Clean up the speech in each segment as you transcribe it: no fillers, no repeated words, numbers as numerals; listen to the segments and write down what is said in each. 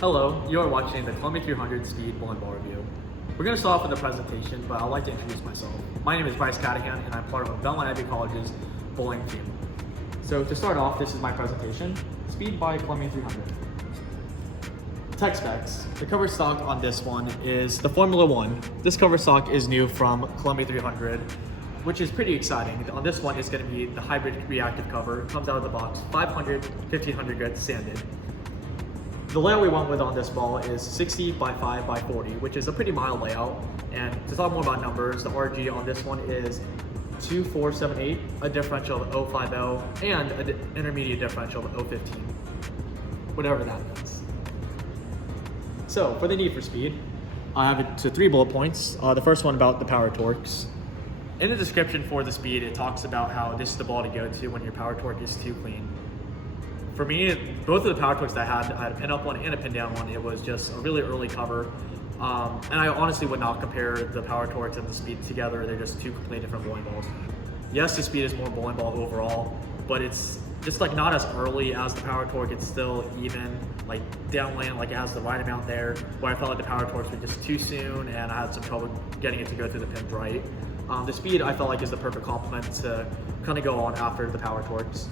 Hello, you are watching the Collegiate 300 Speed Bowling Ball Review. We're going to start off with the presentation, but I'd like to introduce myself. My name is Bryce and I'm part of Belmont College's bowling team. So to start off, this is my presentation, Speed by Collegiate 300. Tech specs. The cover stock on this one is the Formula 1. This cover stock is new from Collegiate 300, which is pretty exciting. On this one, it's going to be the hybrid reactive cover. It comes out of the box 500, 1500 grit sanded. The layout we went with on this ball is 60 by 5 by 40, which is a pretty mild layout. And to talk more about numbers, the RG on this one is 2478, a differential of 050, and an intermediate differential of 015, whatever that means. So for the need for speed, I have it to 3 bullet points. The first one about the Power Torx. In the description for the speed, it talks about how this is the ball to go to when your Power Torx is too clean. For me, both of the Power Torx I had a pin up one and a pin down one. It was just a really early cover. And I honestly would not compare the Power Torx and the speed together. They're just two completely different bowling balls. Yes, the speed is more bowling ball overall, but it's just like not as early as the Power Torx. It's still even, like downland, like it has the right amount there, where I felt like the Power Torx was just too soon and I had some trouble getting it to go through the pins right. The speed I felt like is the perfect complement to kind of go on after the Power Torx.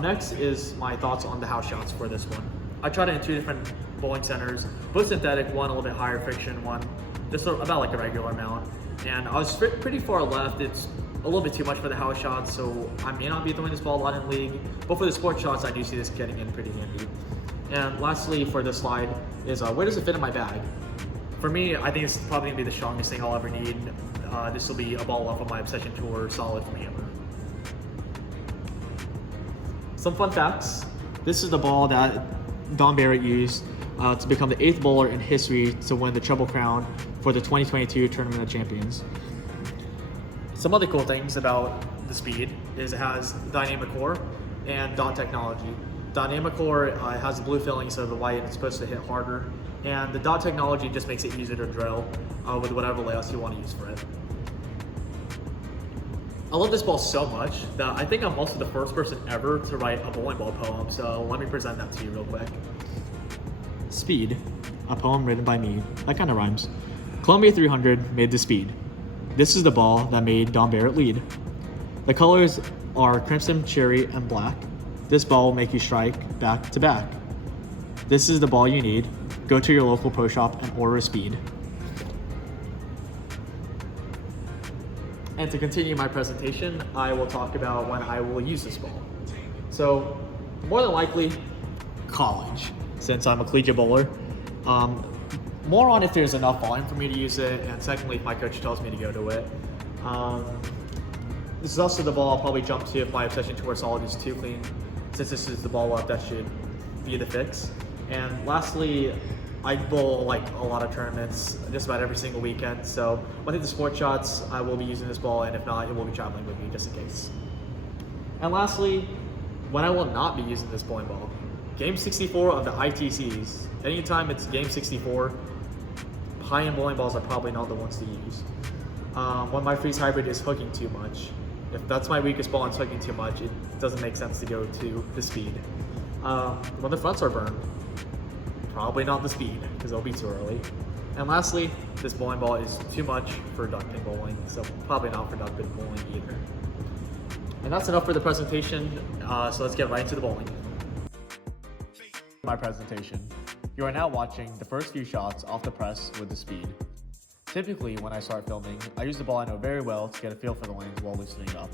Next is my thoughts on the house shots for this one. I tried it in 2 different bowling centers, both synthetic, one a little bit higher friction, one just about like a regular amount. And I was pretty far left. It's a little bit too much for the house shots, so I may not be throwing this ball a lot in league, but for the sport shots, I do see this getting in pretty handy. And lastly, for this slide is where does it fit in my bag? For me, I think it's probably gonna be the strongest thing I'll ever need. This will be a ball off of my Obsession Tour Solid from Hammer. Some fun facts. This is the ball that Don Barrett used to become the 8th bowler in history to win the Triple Crown for the 2022 Tournament of Champions. Some other cool things about the speed is it has dynamic core and dot technology. Dynamic core has the blue filling instead of the white, and it's supposed to hit harder. And the dot technology just makes it easier to drill with whatever layouts you want to use for it. I love this ball so much that I think I'm also the first person ever to write a bowling ball poem, so let me present that to you real quick. Speed, a poem written by me. That kind of rhymes. Columbia 300 made the speed. This is the ball that made Don Barrett lead. The colors are crimson, cherry, and black. This ball will make you strike back to back. This is the ball you need. Go to your local pro shop and order a speed. And to continue my presentation, I will talk about when I will use this ball. So, more than likely, college, since I'm a collegiate bowler. More on if there's enough volume for me to use it, and secondly, if my coach tells me to go to it. This is also the ball I'll probably jump to if my Obsession Tour Solid is too clean, since this is the ball up that should be the fix. And lastly, I bowl like a lot of tournaments just about every single weekend, so when I hit the sport shots, I will be using this ball, and if not, it will be traveling with me just in case. And lastly, when I will not be using this bowling ball, Game 64 of the ITCs. Anytime it's Game 64, high-end bowling balls are probably not the ones to use. When my freeze hybrid is hooking too much, if that's my weakest ball and it's hooking too much, it doesn't make sense to go to the speed. When the fronts are burned, probably not the speed, because it'll be too early. And lastly, this bowling ball is too much for duck pin bowling, so probably not for duck pin bowling either. And that's enough for the presentation, so let's get right into the bowling. My presentation. You are now watching the first few shots off the press with the speed. Typically, when I start filming, I use the ball I know very well to get a feel for the lanes while loosening up.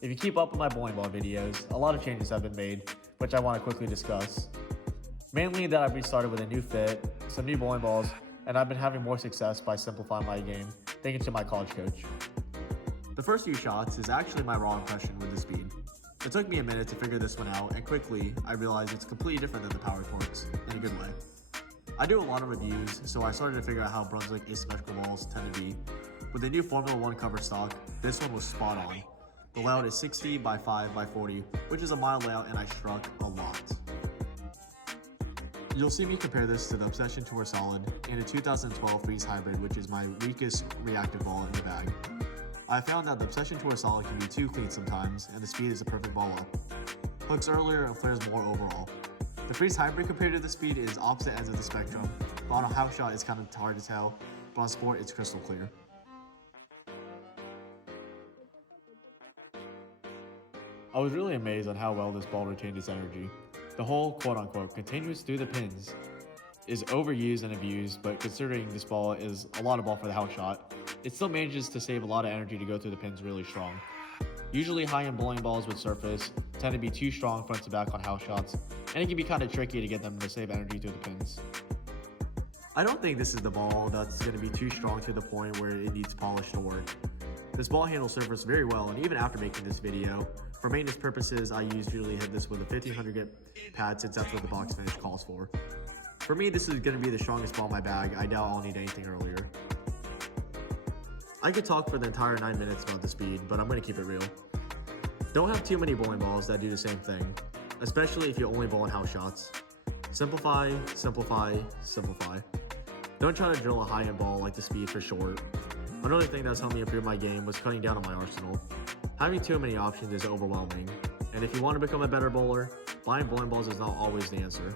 If you keep up with my bowling ball videos, a lot of changes have been made, which I want to quickly discuss. Mainly that I've restarted with a new fit, some new bowling balls, and I've been having more success by simplifying my game, thanks to my college coach. The first few shots is actually my raw impression with the speed. It took me a minute to figure this one out, and quickly I realized it's completely different than the Power Torx, in a good way. I do a lot of reviews, so I started to figure out how Brunswick asymmetrical balls tend to be. With the new Formula 1 cover stock, this one was spot on. The layout is 60 by 5 by 40, which is a mild layout, and I struck a lot. You'll see me compare this to the Obsession Tour Solid and a 2012 Freeze Hybrid, which is my weakest reactive ball in the bag. I found that the Obsession Tour Solid can be too clean sometimes, and the speed is a perfect ball up. Hooks earlier and flares more overall. The freeze hybrid compared to the speed is opposite ends of the spectrum, but on a house shot it's kind of hard to tell, but on sport it's crystal clear. I was really amazed on how well this ball retained its energy. The whole quote-unquote continuous through the pins is overused and abused, but considering this ball is a lot of ball for the house shot, it still manages to save a lot of energy to go through the pins really strong. Usually high-end bowling balls with surface tend to be too strong front to back on house shots, and it can be kind of tricky to get them to save energy through the pins. I don't think this is the ball that's going to be too strong to the point where it needs polish to work. This ball handles surface very well, and even after making this video, for maintenance purposes, I usually hit this with a 1500 grit pad since that's what the box finish calls for. For me, this is going to be the strongest ball in my bag. I doubt I'll need anything earlier. I could talk for the entire 9 minutes about the speed, but I'm going to keep it real. Don't have too many bowling balls that do the same thing, especially if you only bowl in house shots. Simplify, simplify, simplify. Don't try to drill a high-end ball like the speed for short. Another thing that's helped me improve my game was cutting down on my arsenal. Having too many options is overwhelming, and if you want to become a better bowler, buying bowling balls is not always the answer.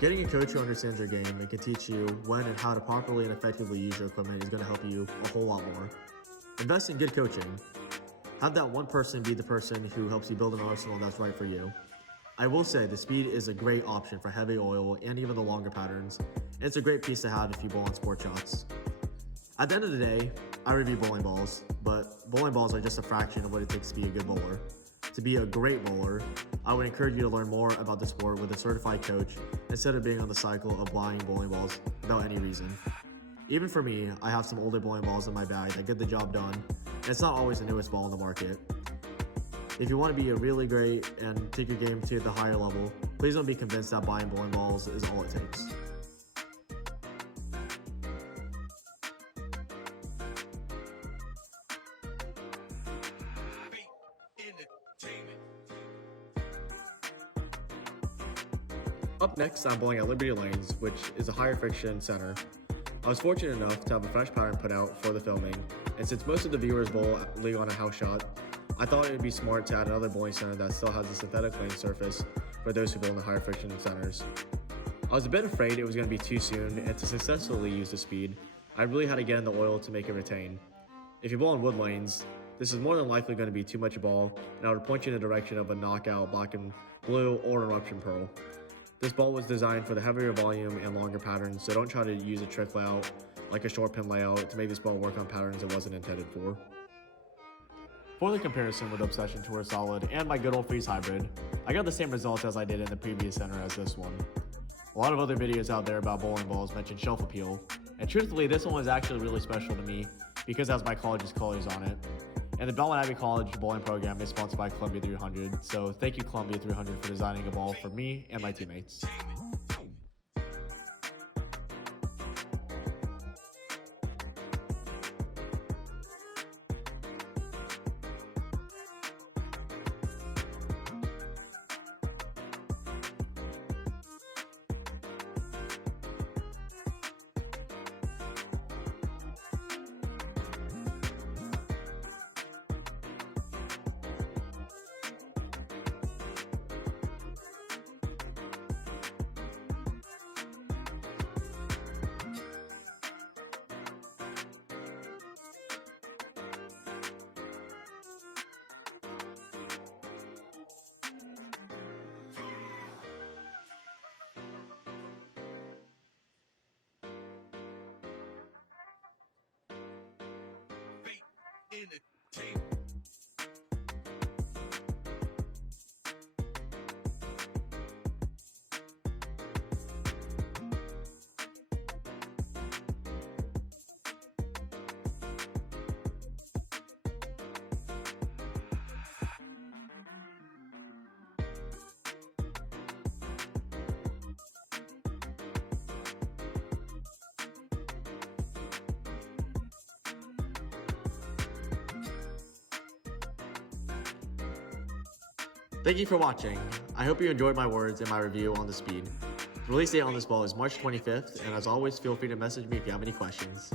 Getting a coach who understands your game and can teach you when and how to properly and effectively use your equipment is going to help you a whole lot more. Invest in good coaching. Have that one person be the person who helps you build an arsenal that's right for you. I will say the speed is a great option for heavy oil and even the longer patterns, and it's a great piece to have if you bowl on sport shots. At the end of the day, I review bowling balls, but bowling balls are just a fraction of what it takes to be a good bowler. To be a great bowler, I would encourage you to learn more about the sport with a certified coach instead of being on the cycle of buying bowling balls without any reason. Even for me, I have some older bowling balls in my bag that get the job done, and it's not always the newest ball in the market. If you want to be a really great and take your game to the higher level, please don't be convinced that buying bowling balls is all it takes. Up next, I'm bowling at Liberty Lanes, which is a higher friction center. I was fortunate enough to have a fresh pattern put out for the filming, and since most of the viewers bowl league on a house shot, I thought it would be smart to add another bowling center that still has a synthetic lane surface for those who bowl in the higher friction centers. I was a bit afraid it was going to be too soon, and to successfully use the speed, I really had to get in the oil to make it retain. If you bowl on wood lanes, this is more than likely going to be too much ball, and I would point you in the direction of a knockout black and blue or eruption pearl. This ball was designed for the heavier volume and longer patterns, so don't try to use a trick layout like a short pin layout to make this ball work on patterns it wasn't intended for. For the comparison with Obsession Tour Solid and my good old freeze hybrid, I got the same results as I did in the previous center as this one. A lot of other videos out there about bowling balls mention shelf appeal, and truthfully this one was actually really special to me because it has my college's colors on it. And the Belmont Abbey College bowling program is sponsored by Columbia 300, so thank you Columbia 300 for designing a ball for me and my teammates. Entertainment. Thank you for watching. I hope you enjoyed my words and my review on the speed. The release date on this ball is March 25th, and as always, feel free to message me if you have any questions.